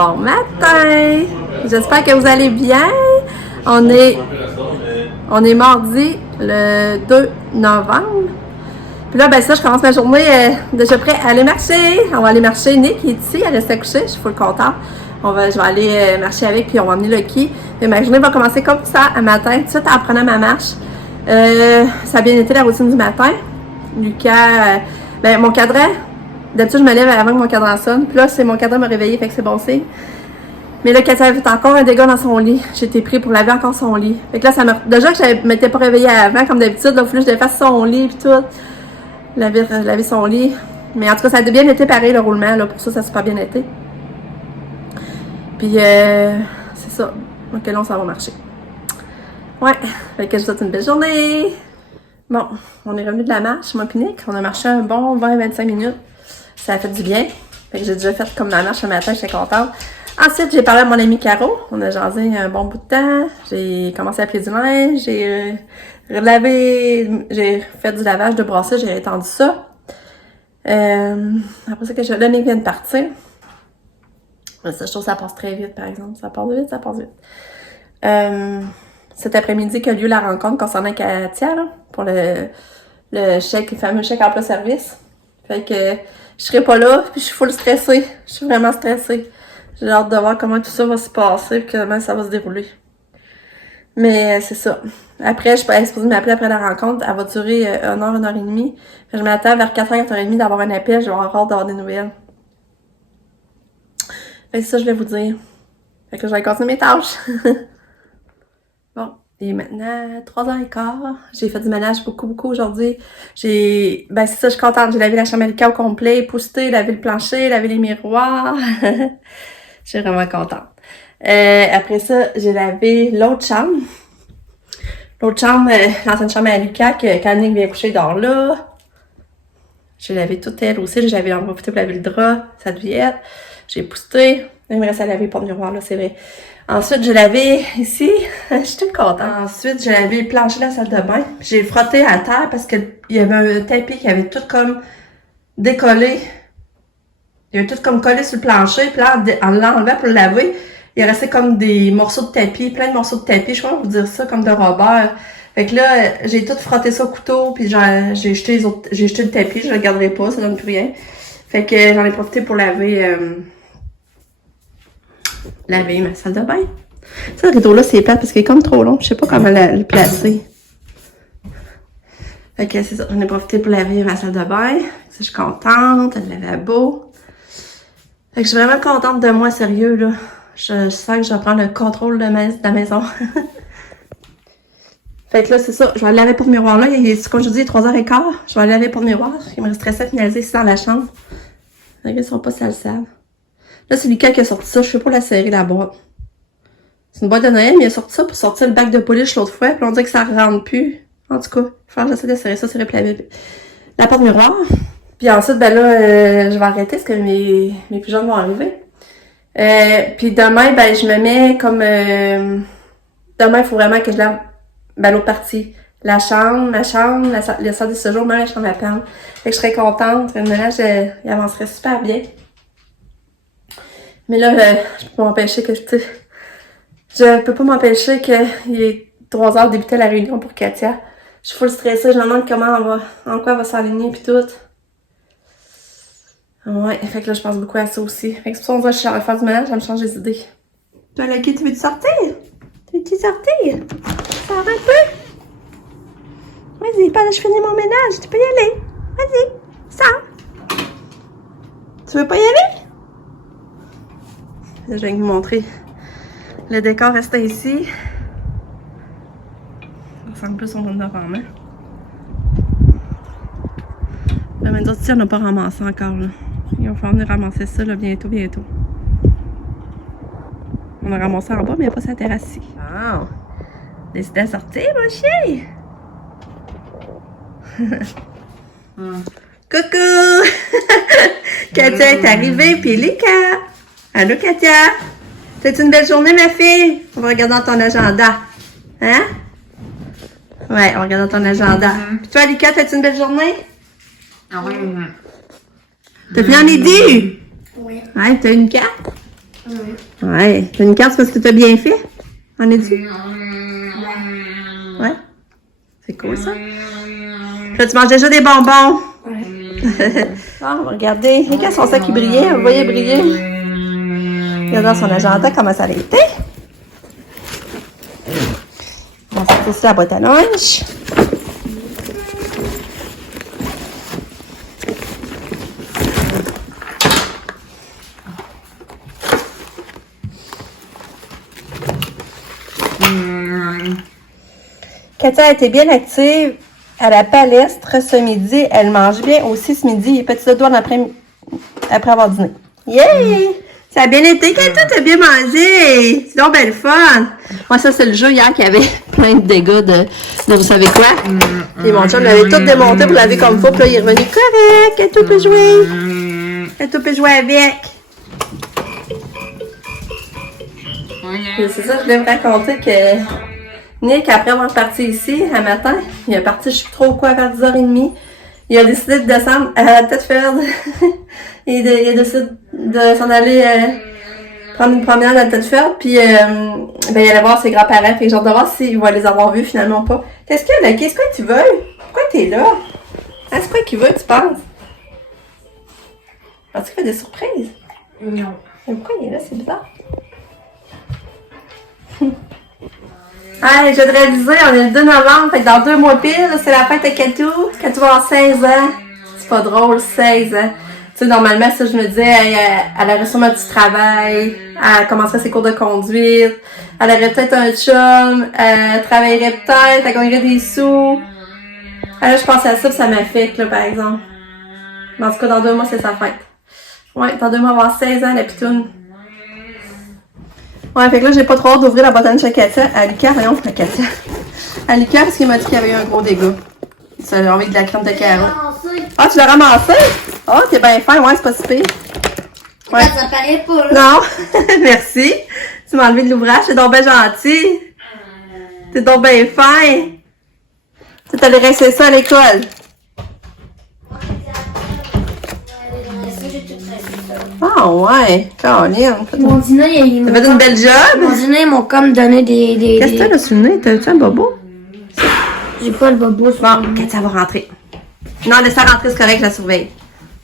Bon matin! J'espère que vous allez bien. On est mardi, le 2 novembre. Puis là, ben ça, je commence ma journée déjà prêt à aller marcher. On va aller marcher. Nick est ici, elle reste couchée, je suis full contente. Je vais aller marcher avec, puis on va emmener Lucky. Et ma journée va commencer comme ça, un matin, tout de suite en prenant ma marche. Ça a bien été la routine du matin. Lucas, mon cadran, d'habitude je me lève avant que mon cadran sonne. Puis là, c'est mon cadran me réveiller, fait que c'est bon signe. Mais là, Katia avait fait encore un dégât dans son lit. J'étais pris pour laver encore son lit. Fait que là, déjà que je m'étais pas réveillée avant, comme d'habitude, il fallait que je défasse son lit puis tout. Laver son lit. Mais en tout cas, ça a bien été pareil, le roulement. Là, pour ça, ça a super bien été. Puis, c'est ça. Donc là, on s'en va marcher. Ouais. Fait que je vous souhaite une belle journée. Bon, on est revenu de la marche, moi et Nick. On a marché un bon 20-25 minutes. Ça a fait du bien. Fait que j'ai déjà fait comme la marche ce matin, j'étais contente. Ensuite, j'ai parlé à mon ami Caro. On a jasé un bon bout de temps. J'ai commencé à plier du linge. J'ai fait du lavage de brassage. J'ai étendu ça. Après ça, le Nick vient de partir. Ça, je trouve que ça passe très vite, par exemple. Ça passe vite, ça passe vite. Cet après-midi qu'a lieu la rencontre concernant Katia, là, pour le fameux chèque emploi-service. Fait que je serai pas là, puis je suis full stressée. Je suis vraiment stressée. J'ai hâte de voir comment tout ça va se passer et comment ça va se dérouler. Mais c'est ça. Après, je suis supposée m'appeler après la rencontre. Elle va durer 1 heure, 1 heure et demie. Je m'attends vers 4h, 4h30 d'avoir un appel. Je vais avoir hâte d'avoir des nouvelles. Fait que c'est ça que je vais vous dire. Fait que je vais continuer mes tâches. Bon. Et maintenant, 3h15. J'ai fait du ménage beaucoup aujourd'hui. C'est ça, je suis contente. J'ai lavé la chambre à Lucas au complet, épousseté, lavé le plancher, lavé les miroirs. Je suis vraiment contente. Après ça, j'ai lavé l'autre chambre. L'autre chambre, l'ancienne chambre à Lucas, quand Nick vient coucher, il dort là. J'ai lavé toute elle aussi. J'avais en profité pour laver le drap, sa douillette. J'ai épousseté. Il me reste à laver pour le miroir, là, c'est vrai. Ensuite, j'ai lavé ici. Je suis toute contente. Ensuite, j'ai lavé le plancher de la salle de bain. J'ai frotté à terre parce qu'il y avait un tapis qui avait tout comme décollé. Il avait tout comme collé sur le plancher. Puis là, en l'enlevant pour le laver, il restait comme des morceaux de tapis, plein de morceaux de tapis. Je crois qu'on vous dire ça, comme de Robert. Fait que là, j'ai tout frotté ça au couteau. Puis j'ai jeté le tapis. Je le garderai pas, ça donne plus rien. Fait que j'en ai profité pour laver ma salle de bain. Ça, le rideau-là, c'est plate parce qu'il est comme trop long. Je sais pas comment le placer. Fait que c'est ça. J'en ai profité pour laver ma salle de bain. Je suis contente. Le lavabo. Fait que je suis vraiment contente de moi, sérieux, là. Je sens que je vais prendre le contrôle de la maison. Fait que là, c'est ça. Je vais aller laver pour le miroir, là. Comme je vous dis, il est 3h15. Je vais aller laver pour le miroir. Il me resterait ça à finaliser ici dans la chambre. Fait qu'ils sont pas sales. Là, c'est Lucas qui a sorti ça. Je sais pas la série, la boîte. C'est une boîte de Noël, mais il a sorti ça pour sortir le bac de polish l'autre fois. Puis on dit que ça rentre plus. En tout cas, il faut que j'essaie de serrer ça sur la porte miroir. Puis ensuite, je vais arrêter parce que mes plus jeunes vont arriver. Puis demain, je me mets comme... demain, il faut vraiment que je lave l'autre partie. La chambre, ma chambre, le salle de séjour, même la chambre à peine. Fait que je serais contente. Le ménage, il avancerait super bien. Mais là, je peux pas m'empêcher que je peux pas m'empêcher qu'il est 3h de débuter la réunion pour Katia. Je suis full stressée, je me demande en quoi elle va s'aligner pis tout. Ouais, fait que là, je pense beaucoup à ça aussi. Fait que c'est pour ça que je vais faire du ménage, ça me change les idées. Toi, Lucky, tu veux-tu sortir? Tu veux-tu sortir? Sors un peu? Vas-y, pendant que je finis mon ménage, tu peux y aller. Vas-y, sors. Tu veux pas y aller? Là, je viens de vous montrer. Le décor restait ici. Ça ressemble plus au monde d'avant, hein? Là, mais d'autres, on n'a pas ramassé encore, là. Il va falloir venir ramasser ça, là, bientôt. On a ramassé en bas, mais il n'y a pas sa terrasse ici. Wow! Décidé à sortir, mon chien! Coucou! Katia est arrivée, puis Lucas! Allô, Katia? C'est une belle journée, ma fille? On va regarder dans ton agenda. Hein? Ouais, on regarde dans ton agenda. Puis toi, Lucas, t'as-tu une belle journée? Ah oui. T'as fini en midi? Oui. Ouais, t'as une carte? Ouais. T'as une carte parce que t'as bien fait? En es-tu? Ouais. C'est cool, ça. Puis là, tu manges déjà des bonbons. Ouais. Ah, regardez. Regarde son sac qui brillait. Vous voyez briller. Regardez dans son agenda comment ça a été. On va sortir aussi la boîte à lunch. Katia a été bien active à la palestre ce midi. Elle mange bien aussi ce midi. Petit doigt après avoir dîné. Yay! Ça a bien été. Katia, t'as bien mangé. C'est donc belle fun. Moi, ça, c'est le jeu hier qui avait plein de dégâts de vous savez quoi. Et mon chum l'avait tout démonté pour laver comme il faut. Puis là, il est revenu correct. Katia peut jouer. Katia peut jouer avec. C'est ça, je voulais me raconter que Nick, après avoir parti ici, un matin, il est parti, je sais plus trop quoi, vers 10h30. Il a décidé de descendre à Thetford. Il a décidé de s'en aller prendre une promenade à Thetford. Puis, il allait voir ses grands-parents. Fait que j'ai hâte de voir s'il va les avoir vus finalement ou pas. Qu'est-ce qu'il y a, Lucky? C'est quoi que tu veux? Pourquoi t'es là? Hein, c'est quoi qu'il veut, tu penses? As-tu fait des surprises? Non. Mais pourquoi il est là? C'est bizarre. Hey, je viens de réaliser, on est le 2 novembre, fait que dans 2 mois pile, c'est la fête à Katou. Katou va avoir 16 ans. C'est pas drôle, 16 ans. Tu sais, normalement, ça, je me disais, elle aurait sûrement du travail, elle commencerait ses cours de conduite, elle aurait peut-être un chum, elle travaillerait peut-être, elle gagnerait des sous. Là, je pense à ça, puis ça m'affecte, là, par exemple. Mais en tout cas, dans 2 mois, c'est sa fête. Ouais, dans 2 mois, elle va avoir 16 ans, la pitoune. Ouais, fait que là, j'ai pas trop hâte d'ouvrir la boîte à lunch à Katia. À Lucas, voyons, à Katia. À Lucas, parce qu'il m'a dit qu'il y avait eu un gros dégât. Ça a envie de la crème de carreau. Ah, tu l'as ramassé? Ah, t'es bien fin, ouais, c'est pas si pire. Ouais. Ça paraît pas, là. Non, merci. Tu m'as enlevé de l'ouvrage, c'est donc bien gentil. T'es donc bien fin. Tu t'allais rester ça à l'école. Ah ouais, Caroline. Mon dîner, il T'as fait une belle job? Mon dîner, ils m'ont comme donné des... Qu'est-ce que t'as là sur le nez? T'as-tu un bobo? J'ai pas le bobo sur Bon, Katia va rentrer. Non, laisse-la rentrer, c'est correct, je la surveille.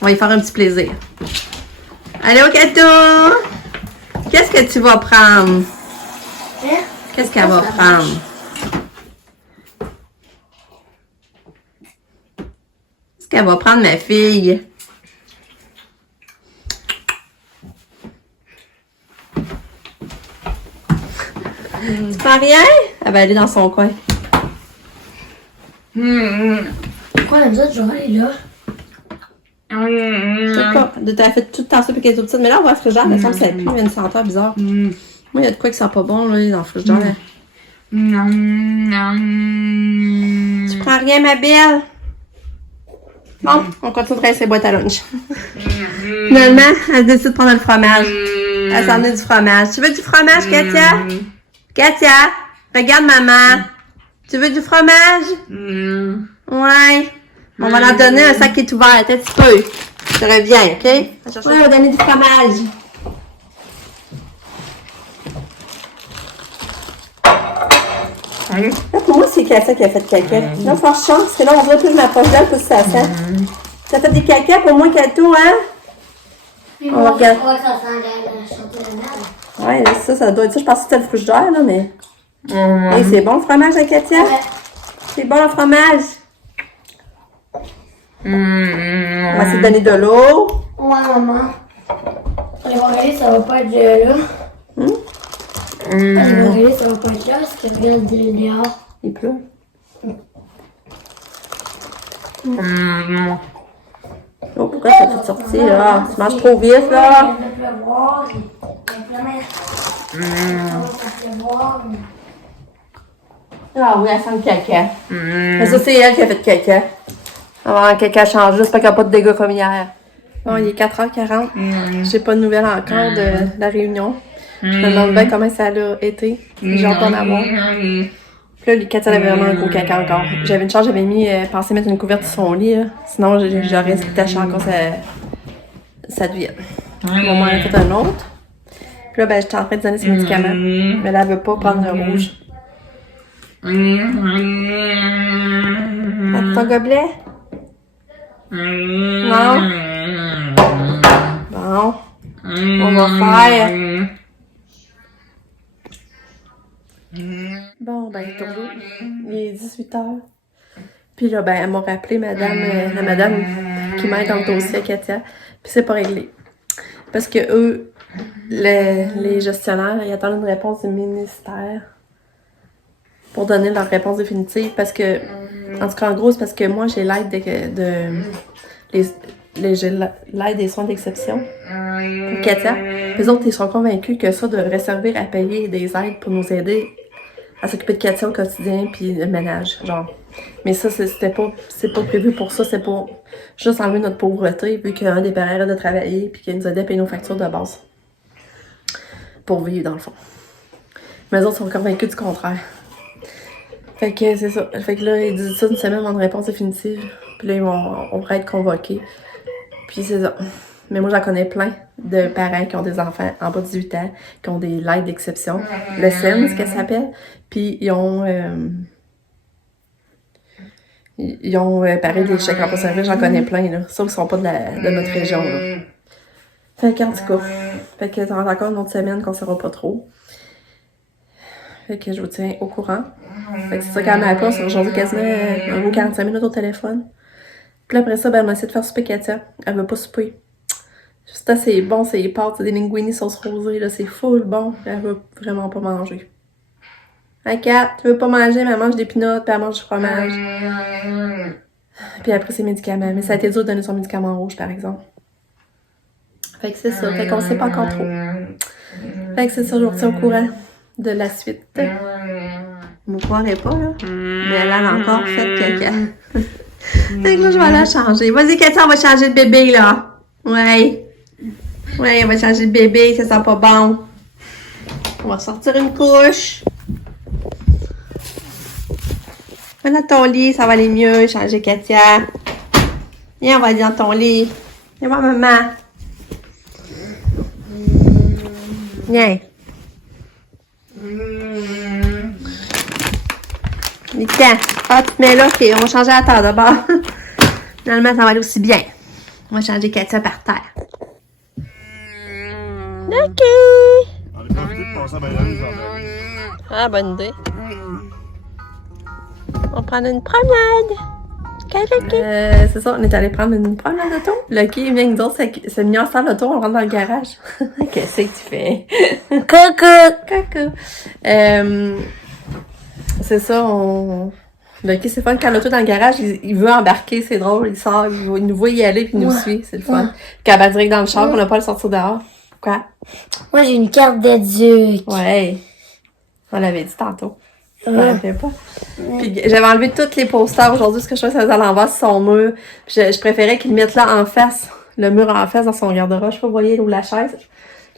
On va lui faire un petit plaisir. Allô, Kato! Qu'est-ce que tu vas prendre? Qu'est-ce qu'elle va prendre? Qu'est-ce qu'elle va prendre, ma fille? Tu prends rien? Elle va aller dans son coin. Pourquoi la autres, genre, elle est là? Je sais pas. T'as fait tout le temps ça puis qu'elle est toute petite. Mais là, on va au frigidaire, il me semble que ça pue. Il y a une senteur bizarre. Moi, il y a de quoi qui sent pas bon, là, dans le frigidaire. Tu prends rien, ma belle? Bon, on continue de ses boîtes à lunch. Finalement, elle décide de prendre le fromage. Elle s'en est du fromage. Tu veux du fromage, Katia? Katia, regarde maman. Tu veux du fromage? Ouais. On va leur donner un sac qui est ouvert. Un petit peu. Je reviens, OK? Ouais, on va donner du fromage. Là, pour moi, c'est Katia qui a fait caca. Là, franchement, parce que là, on voit plus je m'approche d'elle, plus ça sent. Ça fait des caca pour moi, Kato, hein? On va regarder. Ouais, ça doit être ça. Je pense que c'était le frigidaire, là, mais... Hey, c'est bon le fromage, hein, Katia? C'est bon le fromage? On va essayer de donner de l'eau. Ouais, maman. Les regarder, ça va pas être là. Les regarder, ça va pas être là, parce que regarde dehors. Il pleut. Oh, pourquoi ça fait sortir, là? Tu manges trop vite, là? Il va pleuvoir, il va pleuvoir. Ah oui, elle sent le caca. Mais ça, c'est elle qui a fait caca. Avoir un caca changé, j'espère qu'il n'y a pas de dégâts comme hier. Bon, il est 4h40. J'ai pas de nouvelles encore de la réunion. Je me demande bien comment ça a été. J'ai hâte d'en avoir. Puis là, Katia avait vraiment un gros caca encore. J'avais une chance, j'avais pensé mettre une couverte sur son lit. Là. Sinon, j'aurais taché encore sa devienne. Au moins, elle a fait un autre. Puis là, ben, j'étais en train de donner ses médicaments. Mais là, elle veut pas prendre le rouge. As-tu ton gobelet? Non? Bon. On va faire. Bon, ben, toujours. Il est 18h. Puis là, ben, elle m'a rappelé la madame qui m'aide dans le dossier à Katia. Puis c'est pas réglé. Parce que eux, les gestionnaires, ils attendent une réponse du ministère pour donner leur réponse définitive. Parce que, en tout cas, en gros, c'est parce que moi, j'ai l'aide j'ai l'aide des soins d'exception pour Katia. Les autres, ils sont convaincus que ça devrait servir à payer des aides pour nous aider à s'occuper de Katia au quotidien puis le ménage, genre. Mais ça, c'est pas prévu pour ça, c'est pour juste enlever notre pauvreté, vu qu'un des parents arrête de travailler puis qu'il nous aide à payer nos factures de base. Pour vivre, dans le fond. Mais les autres sont convaincus du contraire. Fait que c'est ça. Fait que là, ils disent ça une semaine avant une réponse définitive. Puis là, on va être convoqués. Puis c'est ça. Mais moi, j'en connais plein de parents qui ont des enfants en bas de 18 ans, qui ont des aides d'exception. Le SEN, ce qu'elle s'appelle. Puis ils ont pareil, des chèques emploi service, j'en connais plein, là. Sauf qu'ils sont pas de notre région, là. Fait qu'en tout cas, fait que ça va encore une autre semaine qu'on saura pas trop. Fait que je vous tiens au courant. Fait que c'est ça qu'elle m'a appelé, on s'est aujourd'hui quasiment un gros 45 minutes au téléphone. Puis après ça, ben, elle m'a essayé de faire souper Katia. Elle veut pas souper. Juste assez bon, c'est les pâtes, c'est des linguini sauce rosée, là, c'est full bon. Elle veut vraiment pas manger. Hey Kat, tu veux pas manger, mais elle mange des peanuts, puis elle mange du fromage. Puis après, ses médicaments. Mais ça a été dur de donner son médicament rouge, par exemple. Fait que c'est ça. Fait qu'on sait pas encore trop. Fait que c'est ça, je vous retiens au courant de la suite. Vous ne croirez pas, là. Mais elle a encore fait caca. Fait que là, je vais la changer. Vas-y, Katia, on va changer de bébé, là. Ouais. Ouais, on va changer de bébé, ça sent pas bon. On va sortir une couche. Va dans ton lit, ça va aller mieux, changer Katia. Viens, on va aller dans ton lit. Viens voir maman. Viens. Mika, ah, tu te mets là, ok, on va changer la terre d'abord. Finalement, ça va aller aussi bien. On va changer Katia par terre. Ok. On est profité de passer à Bayonne les gendarmes. Ah, bonne idée. On va prendre une promenade. C'est ça, on est allé prendre une promenade d'auto. Lucky vient nous dire, c'est mignon ça l'auto, on rentre dans le garage. Qu'est-ce que tu fais? Coucou! Coucou! C'est ça, Lucky, c'est fun quand l'auto est dans le garage, il veut embarquer, c'est drôle, il sort, il nous voit y aller puis il nous suit, c'est le fun. Quand elle va direct dans le char, on n'a pas à le sortir dehors. Quoi? Moi, j'ai une carte d'éduc. Ouais. On l'avait dit tantôt. Je me rappelais pas. Puis j'avais enlevé tous les posters aujourd'hui parce que je trouvais que ça faisait à l'envers sur son mur. Puis je préférais qu'il le mette là en face, le mur en face dans son garde-robe. Je sais pas, vous voyez, où la chaise.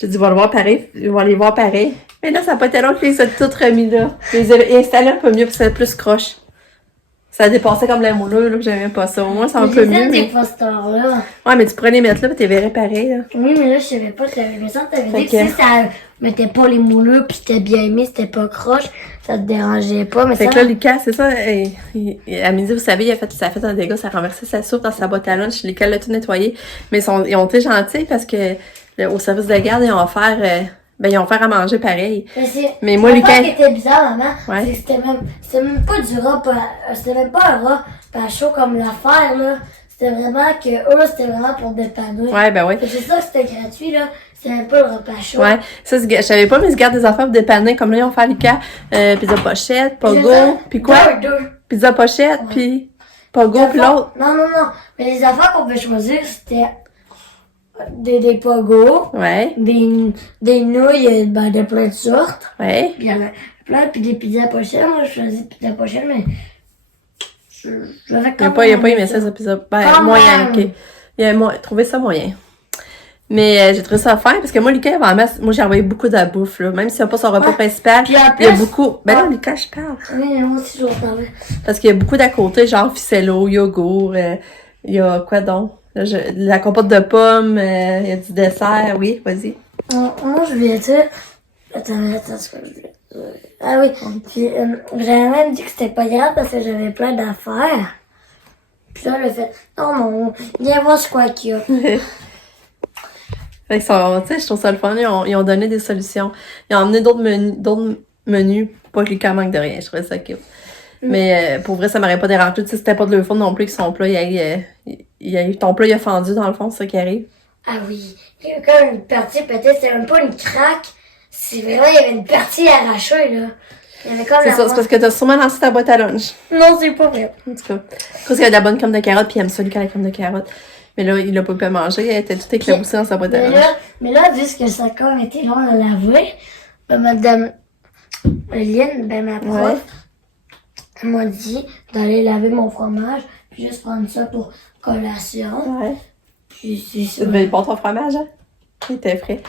J'ai dit, va le voir pareil, il va les voir pareil. Mais là, ça n'a pas été long qu'il les a tout remis là. Je les ai installés un peu mieux, puis c'était plus croche. Ça dépassait comme la moulure, là, que j'aimais pas ça. Au moins, c'est un peu mieux. J'ai fait ces posters-là. Ouais, mais tu pourrais les mettre là, puis t'es verrais pareil, là. Oui, mais là, je savais pas, tu l'avais fait ça. T'avais dit que si ça mettait pas les moulures, pis c'était bien mis, c'était pas croche, ça te dérangeait pas, mais fait ça... que là, Lucas, c'est ça, à midi, vous savez, ça a fait un dégât, ça a renversé sa soupe dans sa boîte à lunch, Lucas l'a tout nettoyé. Mais ils ont été gentils parce que au service de garde, ils ont offert à manger pareil. Mais moi, Lucas... Ce qui était bizarre, maman, ouais. c'est que c'était même pas du rat, c'était même pas un rat pas chaud comme l'affaire, là. C'était vraiment que eux, c'était vraiment pour dépanner. Ouais, ben oui. C'est ça que c'était gratuit, là. C'était même pas le repas chaud. Ouais, ça, je savais pas, mais ils gardent des affaires pour dépanner, comme là, ils ont fait Lucas, pizza pochette, pogo, puis quoi? Deux. Pizza pochette, ouais. Puis pogo, puis l'autre. Non. Mais les affaires qu'on pouvait choisir, c'était des pogos. Ouais. Des nouilles, de plein de sortes. Ouais. Puis il y avait plein, puis des pizzas pochettes. Moi, je choisis pizza pochette, mais il a pas aimé ça pizza. Ben, moyen, ok. Il a trouvé ça moyen. Mais j'ai trouvé ça fin parce que moi, Lucas, moi, j'ai envoyé beaucoup de bouffe, là. Même s'il n'y a pas son repas principal. Puis il y a beaucoup. Ben non, Lucas, je parle. Oui, moi aussi, je vais parler. Parce qu'il y a beaucoup d'à côté, genre ficello, yogourt, il y a quoi donc? La compote de pommes, il y a du dessert, oui, vas-y. Moi, je voulais dire... Attends, ce que je voulais dire. Ah oui, puis j'avais même dit que c'était pas grave parce que j'avais plein d'affaires. Puis là, le fait, non, viens voir ce quoi qu'il y a. Fait que ça, tu sais, je trouve ça le fun. Ils ont donné des solutions. Ils ont emmené d'autres menus. Pas que le cas manque de rien. Je trouvais ça cute. Mais pour vrai, ça m'aurait pas dérangé. Tu sais, c'était pas de leur faute non plus que son plat, ton plat, il a fendu dans le fond, c'est ça qui arrive. Ah oui, il y a comme une partie, peut-être, c'était même pas une craque. C'est vraiment, il y avait une partie arrachée, là. Il y avait comme C'est ça, c'est parce que t'as sûrement lancé ta boîte à lunch. Non, c'est pas vrai. En tout cas. Parce qu'il y a de la bonne crème de carotte, puis il aime ça, Lucas, la crème de carotte. Mais là, il a pas pu manger, elle était tout éclaboussée dans sa boîte à lunch. Mais là, vu que ça a quand même été long à laver, madame Lynn, ma prof, elle m'a dit d'aller laver mon fromage, puis juste prendre ça pour collation. Ouais. Puis c'est ça. Tu devais bon ton fromage, hein? Il était frais.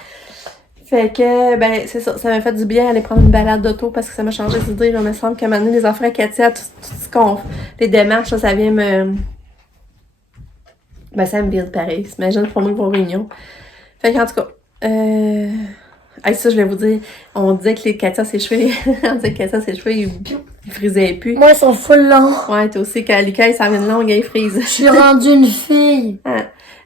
Fait que, ben, c'est ça. Ça m'a fait du bien aller prendre une balade d'auto parce que ça m'a changé d'idée. Là, il me semble que maintenant, les enfants à Katia, tout ce qu'on... Les démarches, ça vient me... Ben, ça me build pareil. Imagine pour moi vos réunions. Fait qu'en tout cas, ça, je vais vous dire, on disait que les Katia, ses cheveux, ils frisaient plus. Moi, ils sont full longs. Ouais, toi aussi, quand Lucas, il s'en vient de longue, il frise. Je suis rendue une fille. Ah.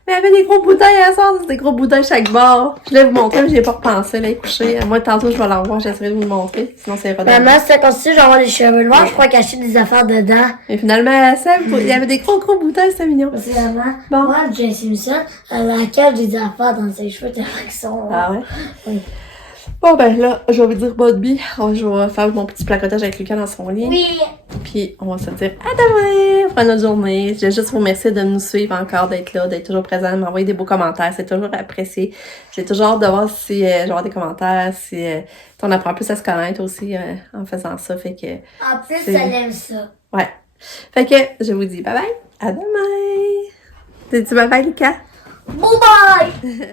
Mais elle avait des gros boudins à ça, des gros boudins chaque bord. Je voulais vous montrer, mais j'ai pas repensé, là, elle est couchée. Moi, tantôt, je vais la revoir, j'essaierai de vous le montrer, sinon c'est redondant. Maman, c'est comme si j'aurais les cheveux noirs, je crois cacher des affaires dedans. Mais finalement, ça, il y avait des gros boudins, c'était mignon. Parce que maman, Bon. moi, Jane Simpson, elle a cache des affaires dans ses cheveux tellement qu'ils sont... Ah ouais? Oui. Bon, ben là, je vais vous dire bonne nuit. Je vais faire mon petit placotage avec Lucas dans son lit. Oui. Puis, on va se dire à demain pour notre journée. Je vais juste vous remercier de nous suivre encore, d'être là, d'être toujours présent, de m'envoyer des beaux commentaires. C'est toujours apprécié. J'ai toujours hâte de voir si je vais avoir des commentaires, si on apprend plus à se connaître aussi en faisant ça. Fait que... En plus, c'est- elle aime ça. Ouais. Fait que, je vous dis bye bye. À demain. T'as dit bye bye, Lucas? Bye bye!